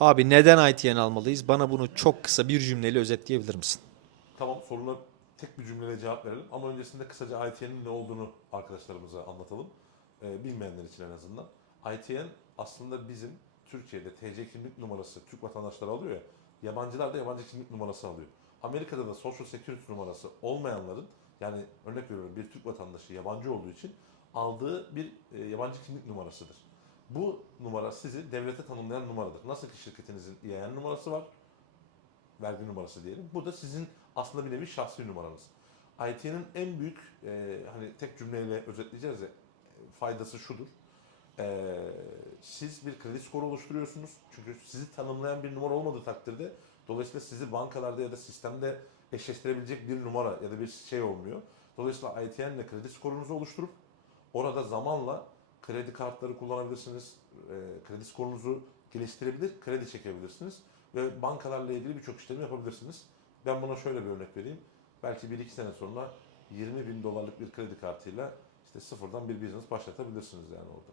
Abi neden ITN almalıyız? Bana bunu çok kısa bir cümleyle özetleyebilir misin? Tamam soruna tek bir cümleyle cevap verelim ama öncesinde kısaca ITN'in ne olduğunu arkadaşlarımıza anlatalım. Ee, bilmeyenler için en azından. ITN aslında bizim Türkiye'de TC kimlik numarası Türk vatandaşları alıyor ya, yabancılar da yabancı kimlik numarası alıyor. Amerika'da da Social Security numarası olmayanların yani örnek veriyorum bir Türk vatandaşı yabancı olduğu için aldığı bir e, yabancı kimlik numarasıdır. Bu numara sizi devlete tanımlayan numaradır. Nasıl ki şirketinizin EIN numarası var, vergi numarası diyelim. Bu da sizin aslında bir nevi şahsi numaranız. IT'nin en büyük e, hani tek cümleyle özetleyeceğiz ya faydası şudur. E, siz bir kredi skoru oluşturuyorsunuz. Çünkü sizi tanımlayan bir numara olmadığı takdirde dolayısıyla sizi bankalarda ya da sistemde eşleştirebilecek bir numara ya da bir şey olmuyor. Dolayısıyla ITN ile kredi skorunuzu oluşturup orada zamanla kredi kartları kullanabilirsiniz. E, kredi skorunuzu geliştirebilir, kredi çekebilirsiniz ve bankalarla ilgili birçok işlemi yapabilirsiniz. Ben buna şöyle bir örnek vereyim. Belki 1-2 sene sonra 20 bin dolarlık bir kredi kartıyla işte sıfırdan bir business başlatabilirsiniz yani orada.